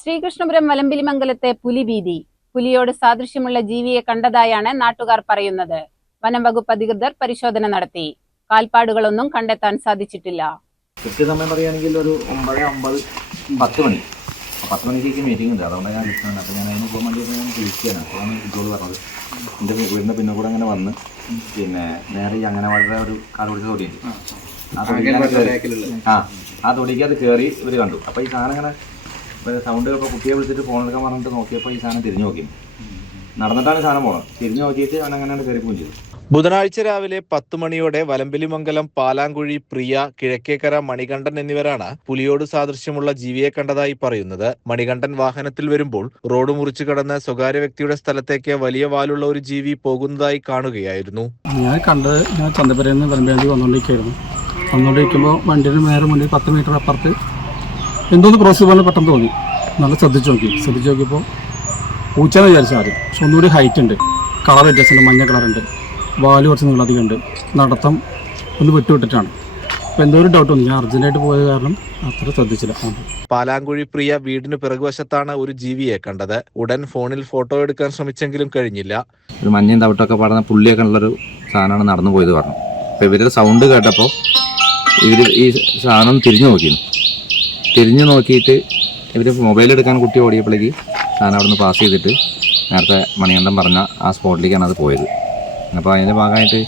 ശ്രീകൃഷ്ണപുരം വലമ്പിലിമംഗലത്തെ പുലിഭീതി. പുലിയോട് സാദൃശ്യമുള്ള ജീവിയെ കണ്ടതായാണ് നാട്ടുകാർ പറയുന്നത്. വനം വകുപ്പ് അധികൃതർ പരിശോധന നടത്തി. കാൽപ്പാടുകളൊന്നും കണ്ടെത്താൻ സാധിച്ചിട്ടില്ല. കൃത്യസമയം പറയുകയാണെങ്കിൽ ഒരു 9:50, 10 മണി. 10 മണിക്ക് മീറ്റിംഗ് ഉണ്ട്. അതുകൊണ്ട് ഞാൻ വിളിക്കുന്നത്. അപ്പോൾ ഞാൻ അതിന് പോകാൻ വേണ്ടി ഞാൻ വിളിക്കുകയാണ്. അപ്പോഴാണ് കുട്ടിയോട് പറഞ്ഞത്. എൻ്റെ വീടിൻ്റെ പിന്നെ കൂടെ അങ്ങനെ വന്ന് പിന്നെ നേരെ ഈ അങ്ങനെ വളരെ ഒരു കാട് പിടിച്ച തൊടിയുണ്ട്. ആ തൊടിക്ക് അത് കയറി ഇവർ കണ്ടു. അപ്പോൾ ഈ സാധനം അങ്ങനെ സൗണ്ട് ഇപ്പോൾ കുട്ടിയെ വിളിച്ചിട്ട് ഫോണെടുക്കാൻ പറഞ്ഞിട്ട് നോക്കിയപ്പോൾ ഈ സാധനം തിരിഞ്ഞു നോക്കി. നടന്നിട്ടാണ് സാധനം പോകണം. തിരിഞ്ഞു നോക്കിയിട്ട് അവൻ അങ്ങനെയാണ് കയറി പോവുകയും ചെയ്തു. ബുധനാഴ്ച രാവിലെ 10 മണിയോടെ വലമ്പിലിമംഗലം പാലാങ്കുഴി പ്രിയ, കിഴക്കേക്കര മണികണ്ഠൻ എന്നിവരാണ് പുലിയോട് സാദൃശ്യമുള്ള ജീവിയെ കണ്ടതായി പറയുന്നത്. മണികണ്ഠൻ വാഹനത്തിൽ വരുമ്പോൾ റോഡ് മുറിച്ചു കടന്ന് സ്വകാര്യ വ്യക്തിയുടെ സ്ഥലത്തേക്ക് വലിയ വാലുള്ള ഒരു ജീവി പോകുന്നതായി കാണുകയായിരുന്നു. ഞാൻ ചന്തപുരയിൽ നിന്ന് വലമ്പിയാണ്ടി വന്നുകൊണ്ടിരിക്കുമ്പോൾ വണ്ടിയുടെ നേരെ മുന്നിൽ 10 മീറ്റർ അപ്പുറത്ത് എന്തോന്ന് ക്രോസ് പോലെ പെട്ടെന്ന് തോന്നി. നല്ല ശ്രദ്ധിച്ച് നോക്കിയപ്പോൾ പൂച്ചെന്ന് വിചാരിച്ചാൽ ആദ്യം. പക്ഷെ ഒന്നുകൂടി ഹൈറ്റ് ഉണ്ട്, കളർ വ്യത്യാസമുണ്ട്, മഞ്ഞ കളറുണ്ട്, വാല് കുറച്ച് നീളധികം ഉണ്ട്, നടത്തം ഒന്ന് വിട്ടുവിട്ടിട്ടാണ്. അപ്പോൾ എന്തോ ഒരു ഡൗട്ട് ഉണ്ട്. ഞാൻ അർജന്റായിട്ട് പോയത് കാരണം അത്ര ശ്രദ്ധിച്ചില്ല. പാലാങ്കുഴി പ്രിയ വീടിന് പിറകുവശത്താണ് ഒരു ജീവിയെ കണ്ടത്. ഉടൻ ഫോണിൽ ഫോട്ടോ എടുക്കാൻ ശ്രമിച്ചെങ്കിലും കഴിഞ്ഞില്ല. ഒരു മഞ്ഞയും തവിട്ടൊക്കെ പാടുന്ന പുള്ളിയൊക്കെ ഉള്ളൊരു സാധനമാണ് നടന്നു പോയത് പറഞ്ഞു. അപ്പോൾ ഇവരുടെ സൗണ്ട് കേട്ടപ്പോൾ ഇവർ ഈ സാധനം തിരിഞ്ഞു നോക്കിയിട്ട് ഇവർ മൊബൈൽ എടുക്കാൻ കുട്ടി ഓടിയപ്പോഴേക്ക് സാധനം അവിടെ നിന്ന് പാസ് ചെയ്തിട്ട് നേരത്തെ മണികണ്ഠൻ പറഞ്ഞ ആ സ്പോട്ടിലേക്കാണ് അത് പോയത്. അപ്പോൾ അതിൻ്റെ ഭാഗമായിട്ട്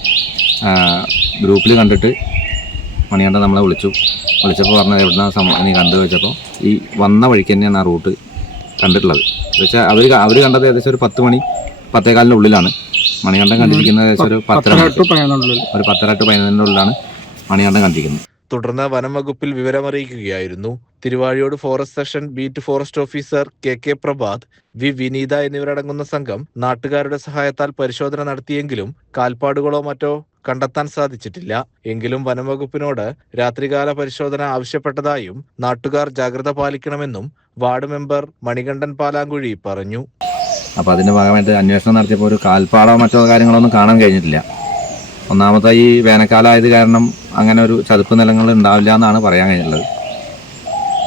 ഗ്രൂപ്പിൽ കണ്ടിട്ട് മണികണ്ഠൻ നമ്മളെ വിളിച്ചപ്പോൾ പറഞ്ഞത് എവിടുന്ന നീ കണ്ടു വെച്ചപ്പോൾ ഈ വന്ന വഴിക്ക് തന്നെയാണ് ആ റൂട്ട് കണ്ടിട്ടുള്ളത്. വെച്ചാൽ അവർ കണ്ടത് ഏകദേശം ഒരു 10 മണി 10:15 ഉള്ളിലാണ്. മണികണ്ഠൻ കണ്ടിരിക്കുന്നത് ഏകദേശം ഒരു 10:30 to 11 ഉള്ളിലാണ് മണികണ്ഠൻ കണ്ടിരിക്കുന്നത്. തുടർന്ന് വനം വകുപ്പിൽ വിവരമറിയിക്കുകയായിരുന്നു. Thiruvazhiyode forest section beat forest officer K Prabhath, V Vineetha എന്നിവരടങ്ങുന്ന സംഘം നാട്ടുകാരുടെ സഹായത്താൽ പരിശോധന നടത്തിയെങ്കിലും കാൽപ്പാടുകളോ മറ്റോ കണ്ടെത്താൻ സാധിച്ചിട്ടില്ല. എങ്കിലും വനം വകുപ്പിനോട് രാത്രികാല പരിശോധന ആവശ്യപ്പെട്ടതായും നാട്ടുകാർ ജാഗ്രത പാലിക്കണമെന്നും വാർഡ് മെമ്പർ മണികണ്ഠൻ പാലാങ്കുഴി പറഞ്ഞു. അപ്പോൾ അതിന്റെ ഭാഗമായിട്ട് അന്വേഷണം നടത്തിയപ്പോൾ ഒരു കാൽപ്പാടോ മറ്റോ കാര്യങ്ങളൊന്നും കാണാൻ കഴിഞ്ഞിട്ടില്ല. ഒന്നാമത്തെ ഈ വേനൽക്കാലമായത് കാരണം അങ്ങനെ ഒരു ചതുപ്പ് നിലങ്ങൾ ഉണ്ടാവില്ല എന്നാണ് പറയാൻ കഴിഞ്ഞുള്ളത്.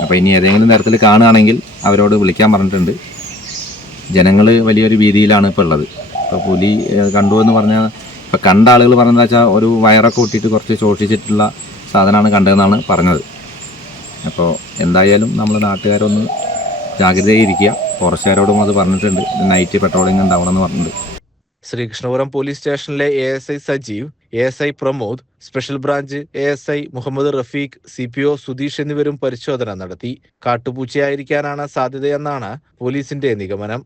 അപ്പോൾ ഇനി ഏതെങ്കിലും തരത്തിൽ കാണുകയാണെങ്കിൽ അവരോട് വിളിക്കാൻ പറഞ്ഞിട്ടുണ്ട്. ജനങ്ങൾ വലിയൊരു ഭീതിയിലാണ് ഇപ്പോൾ ഉള്ളത്. ഇപ്പോൾ പുലി കണ്ടു എന്ന് പറഞ്ഞാൽ ഇപ്പോൾ കണ്ട ആളുകൾ പറഞ്ഞതെന്ന് വെച്ചാൽ ഒരു വയറൊക്കെ കൂട്ടിയിട്ട് കുറച്ച് ശോഷിച്ചിട്ടുള്ള സാധനമാണ് കണ്ടതെന്നാണ് പറഞ്ഞത്. അപ്പോൾ എന്തായാലും നമ്മൾ നാട്ടുകാരൊന്ന് ജാഗ്രതയായിരിക്കുക. ഫോറസ്റ്റുകാരോടും അത് പറഞ്ഞിട്ടുണ്ട്. നൈറ്റ് പെട്രോളിംഗ് ഉണ്ടാവണമെന്ന് പറഞ്ഞിട്ടുണ്ട്. ശ്രീകൃഷ്ണപുരം പോലീസ് സ്റ്റേഷനിലെ ASI Sajeev, ASI Pramod, special branch ASI Muhammad Rafeeq, CPO Sudheesh എന്നിവരും പരിശോധന നടത്തി. കാട്ടുപൂച്ചയായിരിക്കാനാണ് സാധ്യതയെന്നാണ് പോലീസിന്റെ നിഗമനം.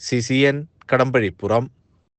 CCN കടമ്പഴിപ്പുറം.